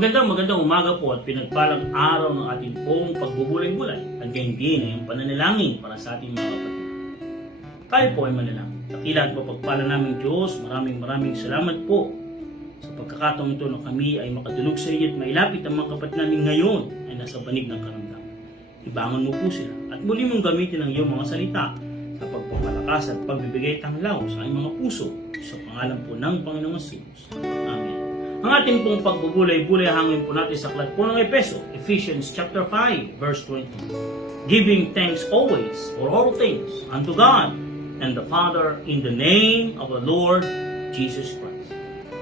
Magandang umaga po at pinagpalang araw ng ating pong pagbubulay-bulay at gayon din ay ang pananalangin para sa ating mga kapatid. Tayo po ay manalangin. Dakila at mapagpala namin Diyos, maraming salamat po sa pagkakataong ito na kami ay makadulog sa inyo at mailapit ang mga kapatid namin ngayon ay nasa banig ng karamdaman. Ibangon mo po sila at muli mong gamitin ang iyong mga salita sa pagpapalakas at pagbibigay tanglaw sa aming mga puso sa pangalan po ng Panginoong Jesus. Amen. Ang ating pong pagbubulay-bulay hangin po natin sa aklat po ng Efeso, Ephesians chapter 5, verse 20. Giving thanks always for all things unto God and the Father in the name of the Lord Jesus Christ.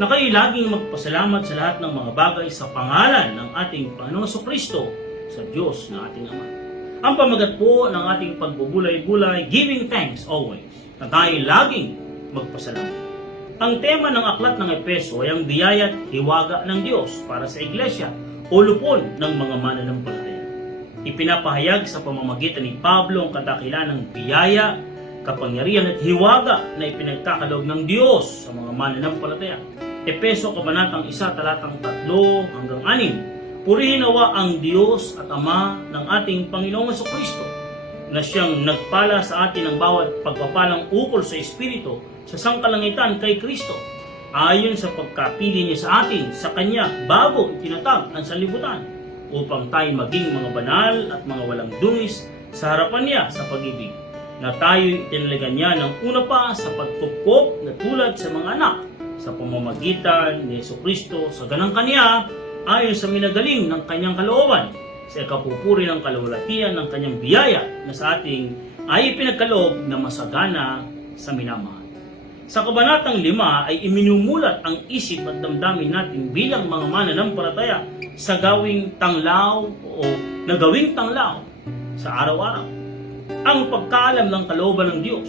Na kayo laging magpasalamat sa lahat ng mga bagay sa pangalan ng ating Panginoong Kristo sa Diyos na ating Ama. Ang pamagat po ng ating pagbubulay-bulay, giving thanks always, na tayo laging magpasalamat. Ang tema ng aklat ng Efeso ay ang biyaya at hiwaga ng Diyos para sa iglesia o lupon ng mga mananampalataya. Ipinapahayag sa pamamagitan ni Pablo ang kadakilan ng biyaya, kapangyarihan at hiwaga na ipinagkakaloob ng Diyos sa mga mananampalataya. Efeso kabanatang 1 talatang 3 hanggang 6. Purihin nawa ang Diyos at Ama ng ating Panginoong Kristo na siyang nagpala sa atin ng bawat pagpapalang ukol sa Espiritu sa sangkalangitan kay Kristo, ayon sa pagkapili niya sa atin sa Kanya bago itinatag ang sanlibutan, upang tayo maging mga banal at mga walang dungis sa harapan niya sa pag-ibig, na tayo itinalagan niya ng una pa sa pagtupkop na tulad sa mga anak, sa pamamagitan ni Jesucristo sa ganang Kanya, ayon sa minagaling ng Kanyang kalooban, sa kapupuri ng kalawalatian ng Kanyang biyaya na sa ating ay pinagkaloob na masagana sa minamahal. Sa kabanatang 5 ay iminumulat ang isip at damdamin natin bilang mga mananampalataya sa gawing tanglaw o nagawing tanglaw sa araw-araw. Ang pagkaalam ng kalooban ng Diyos,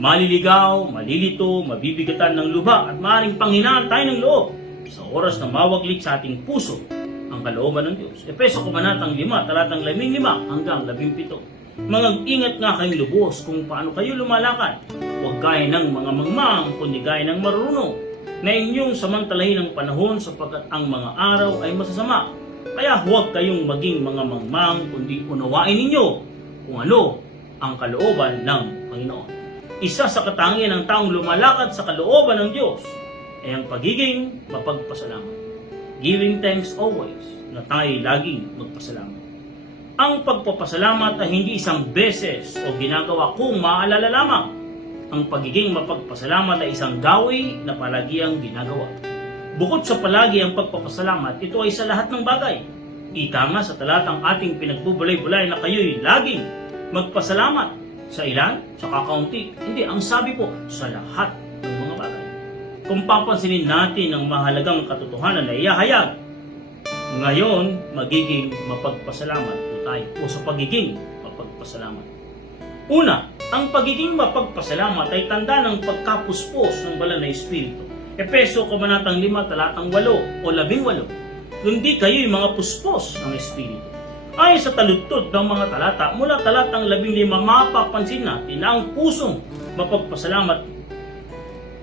maliligaw, malilito, mabibigatan ng luha at maaaring panghinaan tayo ng loob sa oras na mawaglit sa ating puso ang kalooban ng Diyos. Efeso kabanatang 5, talatang 15 hanggang 17. Mag-ingat nga kayong lubos kung paano kayo lumalakad. Huwag gaya ng mga mangmang, kundi gaya ng marunong, na inyong samantalahin ang panahon sapagkat ang mga araw ay masasama. Kaya huwag kayong maging mga mangmang, kundi unawain ninyo kung ano ang kalooban ng Panginoon. Isa sa katangian ng taong lumalakad sa kalooban ng Diyos ay ang pagiging mapagpasalamat. Giving thanks always, na tayo laging magpasalamat. Ang pagpapasalamat ay hindi isang beses o ginagawa kung maalala lamang. Ang pagiging mapagpasalamat ay isang gawi na palagi ang ginagawa. Bukod sa palagi ang pagpapasalamat, ito ay sa lahat ng bagay. Ika nga sa talatang ating pinagbubulay-bulay na kayo'y laging magpasalamat. Sa ilan? Sa kakaunti? Hindi, ang sabi po, sa lahat ng mga bagay. Kung papansinin natin ang mahalagang katotohanan na iyahayag, ngayon magiging mapagpasalamat po tayo o sa pagiging mapagpasalamat. Una, ang pagiging mapagpasalamat ay tanda ng pagkapuspos ng banal na Espiritu. Efeso kabanatang 5 talatang 8 o 18. Kundi kayo'y mga puspos ng Espiritu. Ayon sa taludtod ng mga talata, mula talatang 15 mapapansin natin na ang pusong mapagpasalamat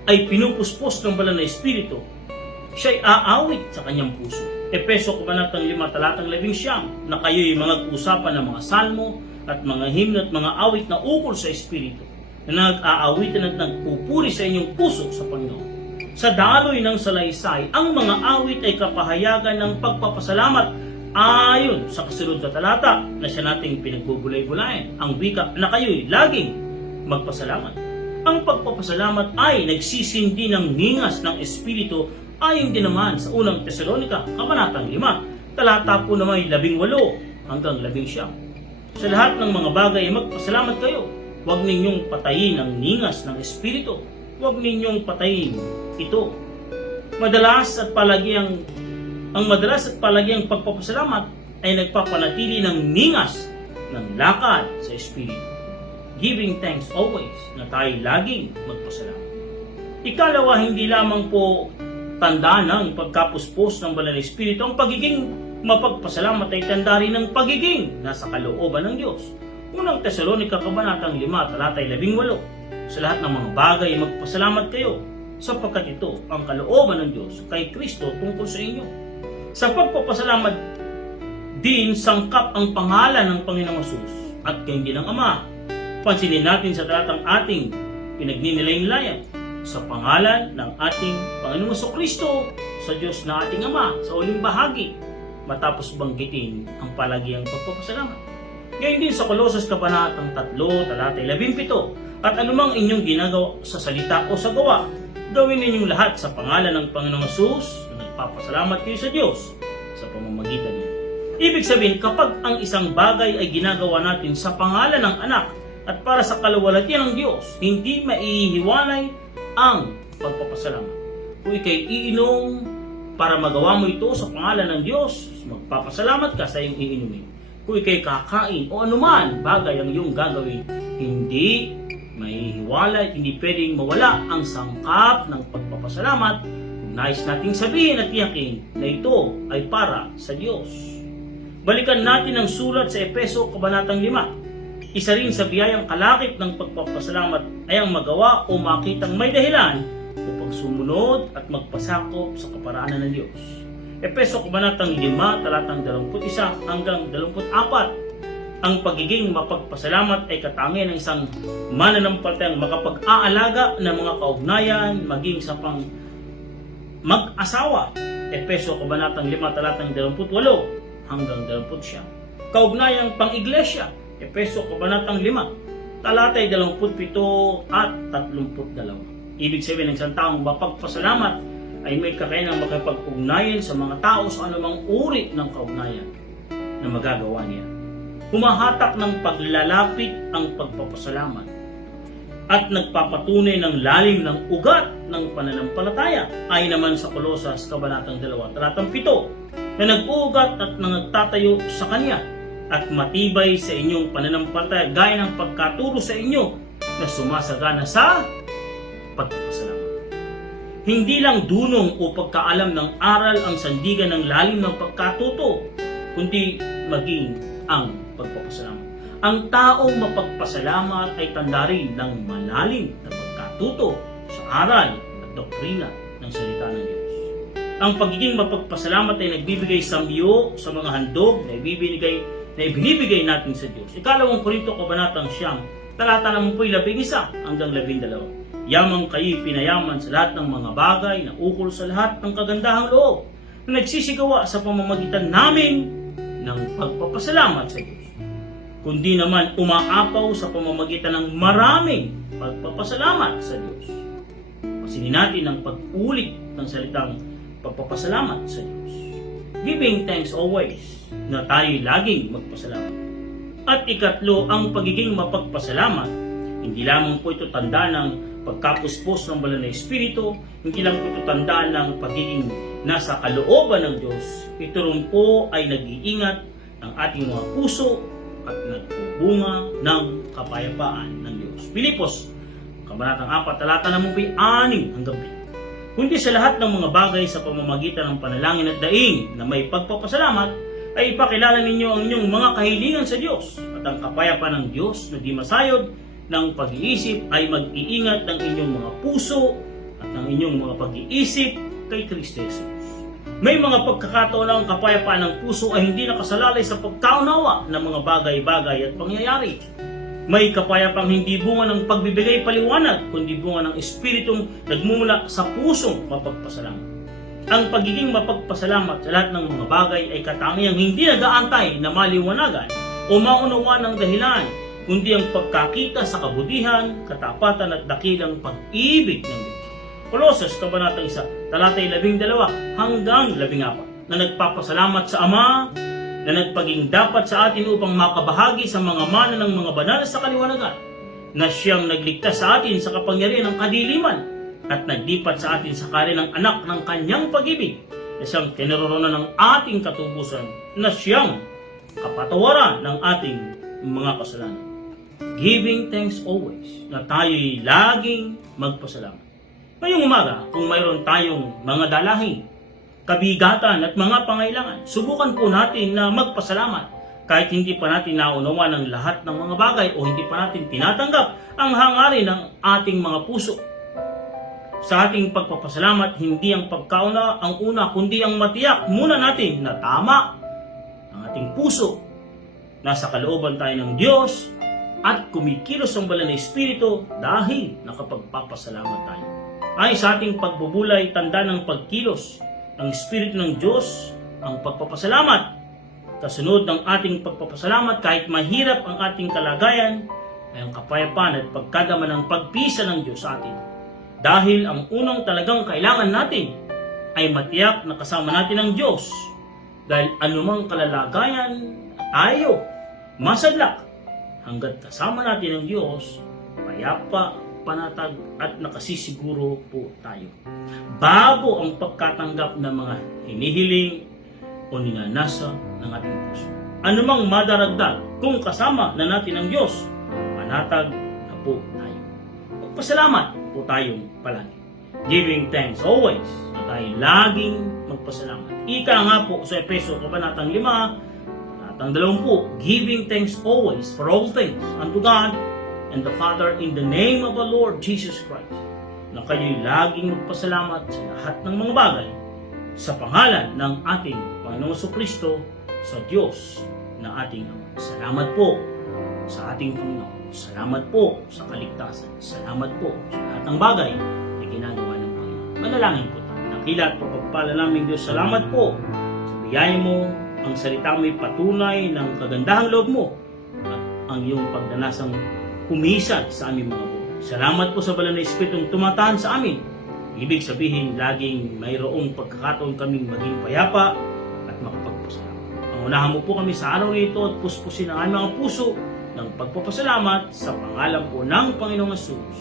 ay pinupuspos ng banal na Espiritu. Siya'y aawit sa kanyang puso. Efeso kabanatang 5 talatang 11 na kayo'y mga usapan ng mga salmo at mga himno at mga awit na ukol sa Espiritu na nag-aawitan at nagpupuri sa inyong puso sa Panginoon. Sa daloy ng salaysay, ang mga awit ay kapahayagan ng pagpapasalamat ayon sa kasunod na talata na siya nating pinagbubulay-bulayan. Ang wika na kayo'y laging magpasalamat. Ang pagpapasalamat ay nagsisindi ng ningas ng Espiritu ayon din naman sa unang Tesalonika, kabanatang 5, talata po naman 18 hanggang 19. Sa lahat ng mga bagay ay magpasalamat kayo. Huwag ninyong patayin ang ningas ng Espiritu. Huwag ninyong patayin ito. Madalas at palagi ang pagpapasalamat ay nagpapanatili ng ningas ng lakad sa Espiritu. Giving thanks always, na tayo laging magpasalamat. Ikalawa, hindi lamang po tanda ng pagkapuspos ng banal na Espiritu, ang pagiging mapagpasalamat ay tanda rin ng pagiging nasa kalooban ng Diyos. Unang Tesalonika kabanatang 5 talata 18. Sa lahat ng mga bagay magpasalamat kayo, sapagkat ito ang kalooban ng Diyos kay Kristo tungkol sa inyo. Sa pagpapasalamat din sangkap ang pangalan ng Panginoong Hesus at kayo din ng Ama. Pansinin natin sa talatang ating pinagninilayan sa pangalan ng ating Panginoong Kristo sa Diyos na ating Ama sa uling bahagi matapos banggitin ang palagiang pagpapasalamat. Ngayon din sa Kolosas Kabanatang 3, talata 17, at anumang inyong ginagawa sa salita o sa gawa, gawin ninyong lahat sa pangalan ng Panginoong Hesus na nagpapasalamat kayo sa Diyos sa pamamagitan niya. Ibig sabihin, kapag ang isang bagay ay ginagawa natin sa pangalan ng anak at para sa kaluwalhatian ng Diyos, hindi maihiwalay ang pagpapasalamat. Kung ikay iinom para magawa mo ito sa pangalan ng Diyos, magpapasalamat ka sa iyong iinumin. Kung ikay kakain o anuman bagay ang iyong gagawin, hindi maihiwalay, hindi pwedeng mawala ang sangkap ng pagpapasalamat kung nais nating sabihin at tiyakin na ito ay para sa Diyos. Balikan natin ang sulat sa Efeso Kabanatang 5. Isa rin sa biyayang kalakip ng pagpapasalamat ay ang magawa o makitang may dahilan upang sumunod at magpasakop sa kaparaanan ng Diyos. Efeso Kabanatang 5, talatang 21 hanggang 24. Ang pagiging mapagpasalamat ay katangian ng isang mananampalatayang makapag-aalaga ng mga kaugnayan maging sa pang mag-asawa. Efeso Kabanatang 5, talatang 28 hanggang 29. Kaugnayang pang-iglesia. Efeso Kabanatang 5, talatay 27 at 32. Ibig sabihin ng isang taong mapagpasalamat ay may kakayanang makipag-ugnayan sa mga tao sa anumang uri ng kaugnayan na magagawa niya. Humahatak ng paglalapit ang pagpapasalamat at nagpapatunay ng lalim ng ugat ng pananampalataya ay naman sa Kolosas Kabanatang 2, talatang 7 na nag-uugat at nagtatayo sa Kanya at matibay sa inyong pananampalataya gaya ng pagkaturo sa inyo na sumasagana sa pagpapasalamat. Hindi lang dunong o pagkaalam ng aral ang sandigan ng lalim ng pagkatuto, kundi maging ang pagpapasalamat. Ang taong mapagpasalamat ay tanda rin ng malalim na pagkatuto sa aral at doktrina ng salita ng Diyos. Ang pagiging mapagpasalamat ay nagbibigay samyo sa mga handog na ibinibigay natin sa Diyos. Ikalawang Korinto Kabanatang 9, talata ng 11 hanggang 12. Yamang kayo'y pinayaman sa lahat ng mga bagay na ukol sa lahat ng kagandahang loob na nagsisigawa sa pamamagitan namin ng pagpapasalamat sa Diyos. Kundi naman umaapaw sa pamamagitan ng maraming pagpapasalamat sa Diyos. Pasinin natin ang pag-ulit ng salitang pagpapasalamat sa Diyos. Giving thanks always, na tayo laging magpasalamat. At ikatlo, ang pagiging mapagpasalamat, hindi lamang po ito tanda ng pagkapuspos ng banal na Espiritu, hindi lang po ito tanda ng pagiging nasa kalooban ng Diyos. Ito rin po ay nag-iingat ng ating mga puso at nagbubunga ng kapayapaan ng Diyos. Pilipos, Kabanatang 4, talata ng 6 hanggang 7. Kundi sa lahat ng mga bagay sa pamamagitan ng panalangin at daing na may pagpapasalamat, ay ipakilala ninyo ang inyong mga kahilingan sa Diyos at ang kapayapaan ng Diyos na di masayod ng pag-iisip ay mag-iingat ng inyong mga puso at ng inyong mga pag-iisip kay Kristo Jesus. May mga pagkakataon na ang kapayapaan ng puso ay hindi nakasalalay sa pagkaunawa ng mga bagay-bagay at pangyayari. May kapayapang hindi bunga ng pagbibigay paliwanag, kundi bunga ng Espiritong nagmumula sa pusong mapagpasalamat. Ang pagiging mapagpasalamat sa lahat ng mga bagay ay katangiang hindi nag-aantay na maliwanagan o maunawa ng dahilan, kundi ang pagkakita sa kabutihan, katapatan at dakilang pag-ibig ng Diyos. Kolosas Kabanatang 1, talatay 12 hanggang 14, na nagpapasalamat sa Ama na nagpaging dapat sa atin upang makabahagi sa mga mana ng mga banal sa kaliwanagan, na siyang nagligtas sa atin sa kapangyarihan ng kadiliman at naglipat sa atin sa kari ng anak ng kanyang pag-ibig, na siyang kinaroroonan ng ating katubusan, na siyang kapatawaran ng ating mga kasalanan. Giving thanks always, na tayo'y laging magpasalamat. Ngayong umaga, kung mayroon tayong mga dalahin, kabigatan at mga pangailangan, subukan po natin na magpasalamat kahit hindi pa natin naunawa ng lahat ng mga bagay o hindi pa natin tinatanggap ang hangarin ng ating mga puso. sa ating pagpapasalamat, hindi ang pagkauna ang una, kundi ang matiyak muna natin na tama ang ating puso. Nasa kalooban tayo ng Diyos at kumikilos ang banal na Espiritu dahil nakapagpapasalamat tayo. Ay sa ating pagbubulay, tanda ng pagkilos ng Espiritu ng Diyos ang pagpapasalamat. Kasunod ng ating pagpapasalamat, kahit mahirap ang ating kalagayan, ay ang kapayapaan at pagkadama ng pagpisa ng Diyos sa atin. Dahil ang unang talagang kailangan natin ay matiyak na kasama natin ang Diyos. Dahil anumang kalalagayan tayo masadlak, hanggat kasama natin ang Diyos, payapa, panatag at nakasisiguro po tayo. Bago ang pagkatanggap ng mga hinihiling o ninanasa ng ating puso. Anumang madaragdag kung kasama na natin ang Diyos, panatag na po tayo. Magpasalamat po tayong palagi. Giving thanks always, na tayo laging magpasalamat. Ika nga po sa Efeso, Kabanatang 5, Talatang 20, giving thanks always for all things unto God and the Father in the name of the Lord Jesus Christ, na kayo'y laging magpasalamat sa lahat ng mga bagay sa pangalan ng ating Panginoong Jesucristo, sa Diyos na ating Ama. Salamat po sa ating Panginoon. Salamat po sa kaligtasan. Salamat po sa lahat ng bagay na ginagawa ng Panginoon. Manalangin po tayo. Nakila at pagpapala namin Diyos, salamat po sa biyaya mo. Ang salita mo'y patunay ng kagandahang loob mo at ang iyong pagdanasang kumisan sa aming mga buhay. Salamat po sa banal na Espiritong tumatahan sa amin. Ibig sabihin, laging mayroong pagkakataon kaming maging payapa at makapagpasalamat. Pangunahan mo po kami sa araw na ito at puspusin ang aming mga puso ng pagpapasalamat sa pangalan po ng Panginoong Hesus.